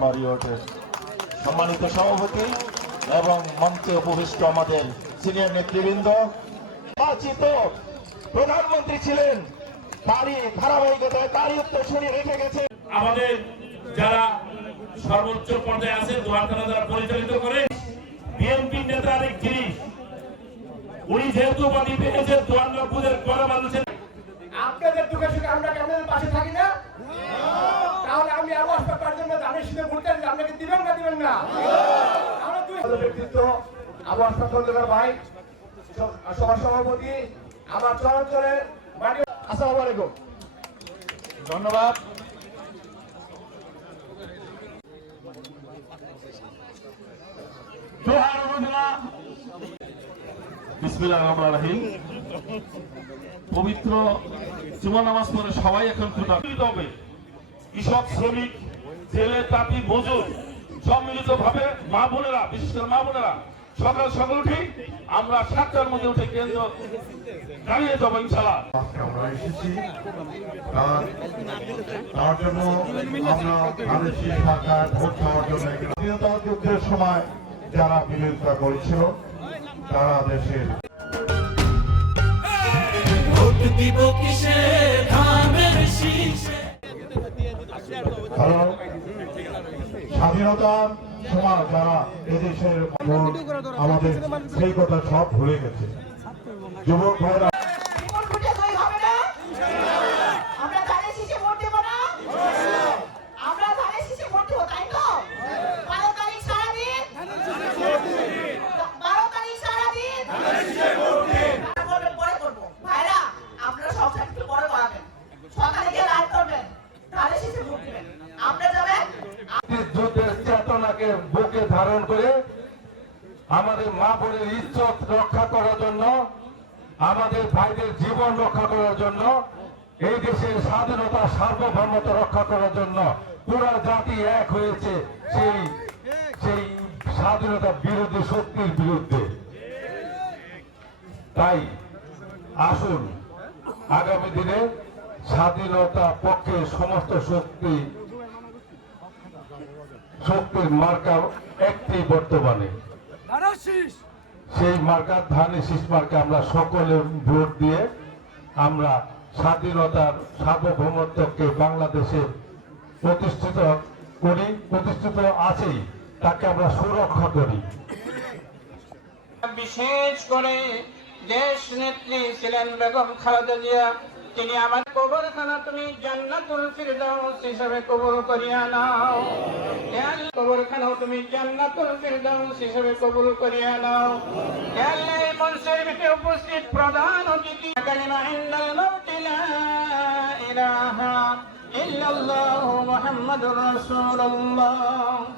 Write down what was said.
নম্বর ইউনিটের সম্মানিত সভাপতি এবং মঞ্চে উপবিষ্ট আমাদের সিনিয়র নেতৃবৃন্দ, নির্বাচিত প্রধানমন্ত্রী ছিলেন, তারই ধারাবাহিকতায় তারই উত্তরসূরি রেখে গেছে। আমাদের যারা সর্বোচ্চ পর্যায়ে আছে দোয়ারখানা দ্বারা পরিচালিত করে বিএনপি নেতা আরেক জিনিস, উনি যেহেতু বাদী পেয়েছেন দোয়ারপুরের বড় মানুষের আপনাদের দুঃখে সুখে আমরা কি আপনাদের পাশে থাকি না? তাহলে আমি আওয়াজ পাওয়ার জন্য ধানের শীতে ভোটটা আপনাকে দিবেন না দিবেন না? আমরা দুই ব্যক্তিত্ব আওয়াজ পাওয়ার ভাই সভা সভাপতি আমার চরাঞ্চলের মাটি। আসসালামু আলাইকুম, ধন্যবাদ। জোহার উপজেলা বিসমিল্লাহির রহমানির রহিম। পবিত্র জুমা নামাজ পড়ে সবাই এখন ক্ষুধার্ত হবে। কৃষক, শ্রমিক, জেলে, তাঁতি, মজুর সম্মিলিত ভাবে মা বোনেরা, বিশেষ করে মা বোনেরা সকাল সকাল উঠি আমরা 7টার মধ্যে উঠে কেন্দ্র দাঁড়িয়ে যাবো ইনশাআল্লাহ। আমরা এসেছি তার জন্য আমরা ধানের শীষ ঢাকায় ভোট দেওয়ার জন্য স্বাধীনতা যুদ্ধের সময় যারা বিরোধিতা করেছিল তারা দেশের কারণ স্বাধীনতার সময় যারা এদেশের আমাদের সেই কথা সব ভুলে গেছে। যুবক ভাইরা যুদ্ধের চেতনাকে বুকে ধারণ করে আমাদের মা বোনের ইজ্জত রক্ষা করার জন্য, আমাদের ভাইদের জীবন রক্ষা করার জন্য, এই দেশের স্বাধীনতা সার্বভৌমত্ব রক্ষা করার জন্য পুরা জাতি এক হয়েছে সেই স্বাধীনতা বিরোধী শক্তির বিরুদ্ধে। তাই আসুন আগামী দিনে স্বাধীনতা পক্ষে সমস্ত শক্তির মার্কা একটি বর্তমানে, সেই মার্কা ধানের শীষ মার্কা আমরা সকলে ভোট দিয়ে আমরা স্বাধীনতার সার্বভৌমত্বকে বাংলাদেশে প্রতিষ্ঠিত করি, প্রতিষ্ঠিত আছেই, তাকে আমরা সুরক্ষা করি। বিশেষ করে দেশ নেত্রী ছিলেন বেগম খালেদা জিয়া, তিনি আমার কবরখানা তুমি জান্নাতুল ফিরদাউস হিসেবে কবুল করিয়া নাও। কবরখানা তুমি জান্নাতুল ফিরদাউস হিসেবে কবুল করিয়া নাও। এই মঞ্চের ভিতরে উপস্থিত প্রধান অতিথি কালিমা ইন্নাল মাউতি লা ইলাহা ইল্লাল্লাহু মুহাম্মাদুর রাসূলুল্লাহ।